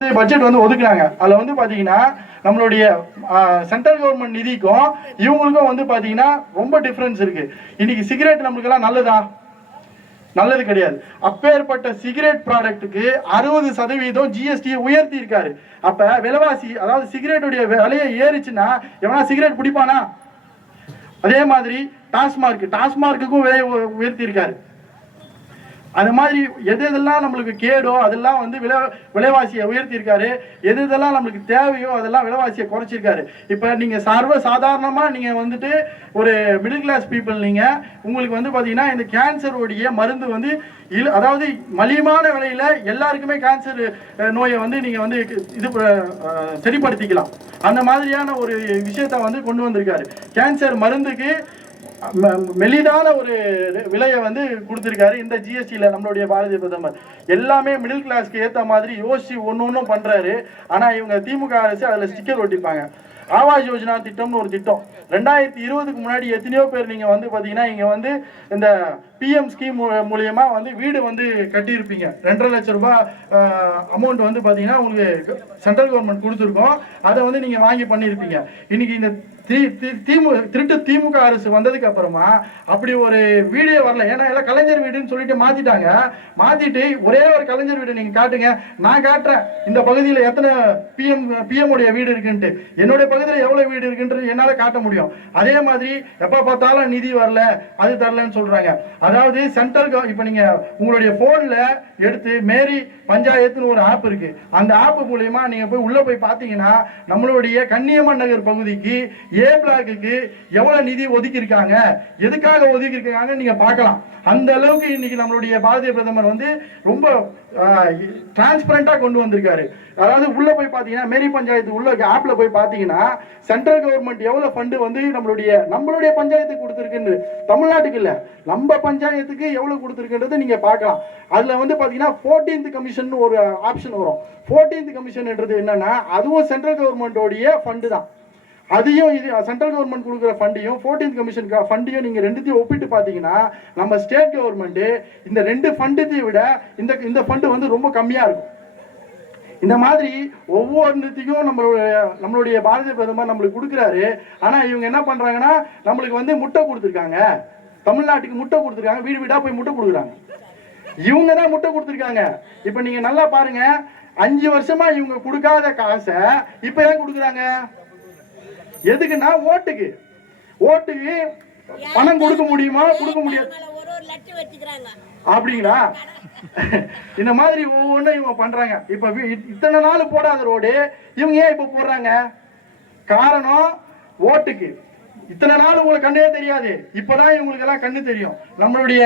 Budget வந்து ஒதுக்குறாங்க. அதில் வந்து பார்த்தீங்கன்னா நம்மளுடைய சென்ட்ரல் கவர்மெண்ட் நிதிக்கும் இவங்களுக்கும் வந்து பார்த்தீங்கன்னா ரொம்ப டிஃப்ரென்ஸ் இருக்கு. இன்னைக்கு சிகரெட் நம்மளுக்கெல்லாம் நல்லதா? நல்லது கிடையாது. அப்பேற்பட்ட சிகரெட் ப்ராடக்ட்டுக்கு 60% ஜிஎஸ்டியை உயர்த்தி இருக்காரு. அப்ப விலைவாசி, அதாவது சிகரெட்டுடைய விலையை ஏறிச்சுன்னா எவனா சிகரெட் பிடிப்பானா? அதே மாதிரி டாஸ்மார்க்குக்கும் விலையை உயர்த்தி இருக்காரு. அது மாதிரி எதெல்லாம் நம்மளுக்கு கேடோ அதெல்லாம் வந்து விலைவாசியை உயர்த்தியிருக்காரு. எதெல்லாம் நம்மளுக்கு தேவையோ அதெல்லாம் விலைவாசியை குறைச்சிருக்காரு. இப்போ நீங்கள் சாதாரணமாக நீங்கள் வந்துட்டு ஒரு மிடில் கிளாஸ் பீப்புள், நீங்கள் உங்களுக்கு வந்து பார்த்தீங்கன்னா இந்த கேன்சருடைய மருந்து வந்து அதாவது மலிவான விலையில் எல்லாருக்குமே கேன்சர் நோயை வந்து நீங்கள் வந்து இது சரிப்படுத்திக்கலாம். அந்த மாதிரியான ஒரு விஷயத்தை வந்து கொண்டு வந்திருக்காரு. கேன்சர் மருந்துக்கு மெலிதான ஒரு விலையை வந்து கொடுத்திருக்காரு இந்த ஜிஎஸ்டியில் நம்மளுடைய பாரதிய பிரதமர். எல்லாமே மிடில் கிளாஸ்க்கு ஏற்ற மாதிரி யோசிச்சு ஒன்றும் பண்றாரு. ஆனால் இவங்க திமுக அரசு அதில் ஸ்டிக்கர் ஒட்டிப்பாங்க. ஆவாஸ் யோஜனா திட்டம்னு ஒரு திட்டம் 2020க்கு முன்னாடி எத்தனையோ பேர் நீங்கள் வந்து பார்த்தீங்கன்னா இங்கே வந்து இந்த பிஎம் ஸ்கீம் மூலியமா வந்து வீடு வந்து கட்டியிருப்பீங்க. 2.5 லட்சம் ரூபாய் அமௌண்ட் வந்து பார்த்தீங்கன்னா உங்களுக்கு சென்ட்ரல் கவர்மெண்ட் கொடுத்துருக்கோம். அதை வந்து நீங்கள் வாங்கி பண்ணியிருப்பீங்க. இன்னைக்கு இந்த திமுக அரசு வந்ததுக்கு அப்புறமா அப்படி ஒரு வீடே வரல. ஏன்னா எல்லாம் கலைஞர் வீடுன்னு சொல்லிட்டு மாத்திட்டு ஒரே ஒரு கலைஞர் வீடு நீங்க காட்டுங்க, நான் காட்டுறேன் இந்த பகுதியில் எத்தனை பிஎம் உடைய வீடு இருக்குன்ட்டு. என்னுடைய பகுதியில் எவ்வளவு வீடு இருக்குன்றது என்னால காட்ட முடியும். அதே மாதிரி எப்ப பார்த்தாலும் நிதி வரல, அது தரலன்னு சொல்றாங்க. அதாவது சென்ட்ரல் இப்ப நீங்க உங்களுடைய போன்ல எடுத்து மேரி பஞ்சாயத்துன்னு ஒரு ஆப் இருக்கு. அந்த ஆப் மூலியமா நீங்க போய் உள்ள போய் பாத்தீங்கன்னா நம்மளுடைய கன்னியம்மன் நகர் பகுதிக்கு ஏ பிளாக்கு எவ்வளவு நிதி ஒதுக்கி இருக்காங்க, எதுக்காக ஒதுக்கி இருக்காங்க நீங்க பார்க்கலாம். அந்த அளவுக்கு இன்னைக்கு நம்மளுடைய பாரதிய பிரதமர் வந்து ரொம்ப டிரான்ஸ்பரண்டா கொண்டு வந்திருக்காரு. அதாவது உள்ள போய் பாத்தீங்கன்னா மேரி பஞ்சாயத்து உள்ள ஆப்ல போய் பாத்தீங்கன்னா சென்ட்ரல் கவர்மெண்ட் எவ்வளவு ஃபண்ட் வந்து நம்மளுடைய பஞ்சாயத்துக்கு கொடுத்திருக்கு, தமிழ்நாட்டுக்கு இல்ல நம்ம பஞ்சாயத்துக்கு எவ்வளவு கொடுத்திருக்குன்றது நீங்க பார்க்கலாம். அதுல வந்து பாத்தீங்கன்னா 14th கமிஷன் ஒரு ஆப்ஷன் வரும். 14th கமிஷன் என்னன்னா அதுவும் சென்ட்ரல் கவர்மெண்டோடைய ஃபண்ட் தான். அதையும் இது சென்ட்ரல் கவர்மெண்ட் கொடுக்குற ஃபண்டையும் 14th கமிஷன் ஃபண்டையும் நீங்க ரெண்டுத்தையும் ஒப்பிட்டு பார்த்தீங்கன்னா நம்ம ஸ்டேட் கவர்மெண்ட் இந்த 2 ஃபண்டத்தையும் விட இந்த ஃபண்டு வந்து ரொம்ப கம்மியா இருக்கும். இந்த மாதிரி ஒவ்வொன்றுத்தையும் நம்மளுடைய பாரதிய பிரதமர் நம்மளுக்கு கொடுக்குறாரு. ஆனா இவங்க என்ன பண்றாங்கன்னா நம்மளுக்கு வந்து முட்டை கொடுத்துருக்காங்க, தமிழ்நாட்டுக்கு முட்டை கொடுத்துருக்காங்க, வீடு வீடா போய் முட்டை கொடுக்குறாங்க. இவங்க தான் முட்டை கொடுத்துருக்காங்க. இப்ப நீங்க நல்லா பாருங்க, 5 வருஷமா இவங்க கொடுக்காத காசை இப்ப ஏன் கொடுக்குறாங்க? எதுக்குன்னா ஓட்டுக்கு பணம் கொடுக்க முடியுமா? கொடுக்க முடியாது அப்படிங்களா? இந்த மாதிரி ஒவ்வொன்றும் இவங்க பண்றாங்க. இப்ப இத்தனை நாள் போடாத ரோடு இவங்க ஏன் இப்ப போடுறாங்க? காரணம் ஓட்டுக்கு. இத்தனை நாள் உங்களுக்கு கண்ணே தெரியாது, இப்பதான் இவங்களுக்கு எல்லாம் கண்ணு தெரியும். நம்மளுடைய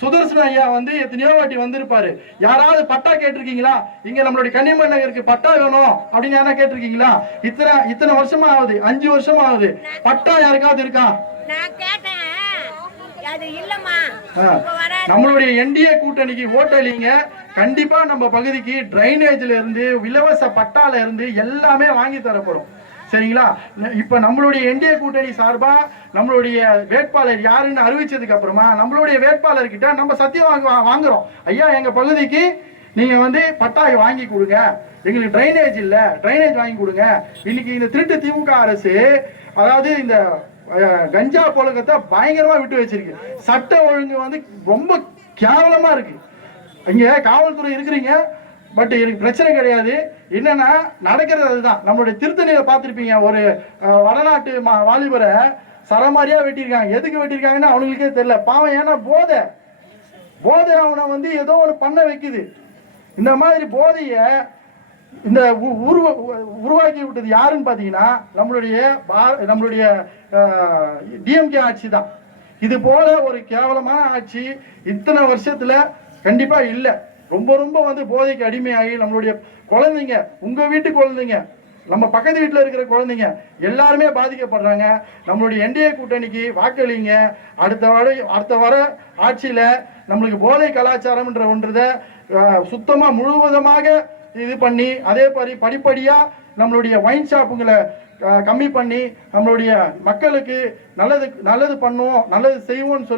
சுதர்சன ஐயா வந்து எத்தனையோ வாட்டி வந்திருப்பாரு. யாராவது பட்டா கேட்டிருக்கீங்களா? இங்க நம்மளுடைய கன்னியம்மன் நகருக்கு பட்டா வேணும் அப்படின்னு யாரா கேட்டிருக்கீங்களா? இத்தனை வருஷமா ஆகுது, 5 வருஷமா ஆகுது, பட்டா யாருக்காவது இருக்கா? நம்மளுடைய என்டிஏ கூட்டணிக்கு ஓட்டளிங்க. கண்டிப்பா நம்ம பகுதிக்கு டிரைனேஜ்ல இருந்து இலவச பட்டால இருந்து எல்லாமே வாங்கி தரப்படும். சரிங்களா? இப்ப நம்மளுடைய என்டிஏ கூட்டணி சார்பா நம்மளுடைய வேட்பாளர் யாருன்னு அறிவிச்சதுக்கு அப்புறமா நம்மளுடைய வேட்பாளர் கிட்ட நம்ம சத்தியம் வாங்குறோம். ஐயா, எங்க பகுதிக்கு நீங்க வந்து பட்டாய் வாங்கி கொடுங்க, எங்களுக்கு டிரைனேஜ் இல்ல, டிரைனேஜ் வாங்கி கொடுங்க. இன்னைக்கு இந்த திருட்டு திமுக அரசு அதாவது இந்த கஞ்சா புழக்கத்தை பயங்கரமா விட்டு வச்சிருக்கு. சட்ட ஒழுங்கு வந்து ரொம்ப கேவலமா இருக்கு. இங்க காவல்துறை இருக்கிறீங்க, பட் எனக்கு பிரச்சனை கிடையாது. என்னன்னா நடக்கிறது அதுதான். நம்மளுடைய திருத்தணியில பார்த்திருப்பீங்க, ஒரு வடநாட்டு வாலிபரை சரமாரியா வெட்டியிருக்காங்க. எதுக்கு வெட்டியிருக்காங்கன்னா அவங்களுக்கே தெரியல. பாவம், ஏன்னா போதை அவனை வந்து ஏதோ ஒன்று பண்ண வைக்குது. இந்த மாதிரி போதைய இந்த உருவாக்கி விட்டது யாருன்னு பாத்தீங்கன்னா நம்மளுடைய டிஎம்கே ஆட்சி தான். இது போல ஒரு கேவலமான ஆட்சி இத்தனை வருஷத்துல கண்டிப்பா இல்லை. ரொம்ப வந்து போதைக்கு அடிமையாகி நம்மளுடைய குழந்தைங்க, உங்க வீட்டு குழந்தைங்க, நம்ம பக்கத்து வீட்டில் இருக்கிற குழந்தைங்க எல்லாருமே பாதிக்கப்படுறாங்க. நம்மளுடைய என்டிஏ கூட்டணிக்கு வாக்களிங்க. அடுத்த வர ஆட்சியில நம்மளுக்கு போதை கலாச்சாரம்ன்ற ஒன்றதை சுத்தமா முழுவதுமாக இது பண்ணி, அதே மாதிரி படிப்படியா நம்மளுடைய ஒயின் ஷாப்புங்களை கம்மி பண்ணி நம்மளுடைய மக்களுக்கு நல்லது பண்ணுவோம், நல்லது செய்வோம்னு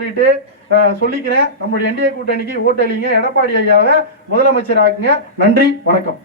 சொல்லிக்கிறேன். நம்மளுடைய என்டிஏ கூட்டணிக்கு ஓட்டளிங்க, எடப்பாடி ஐயாவை முதலமைச்சர் ஆக்குங்க. நன்றி, வணக்கம்.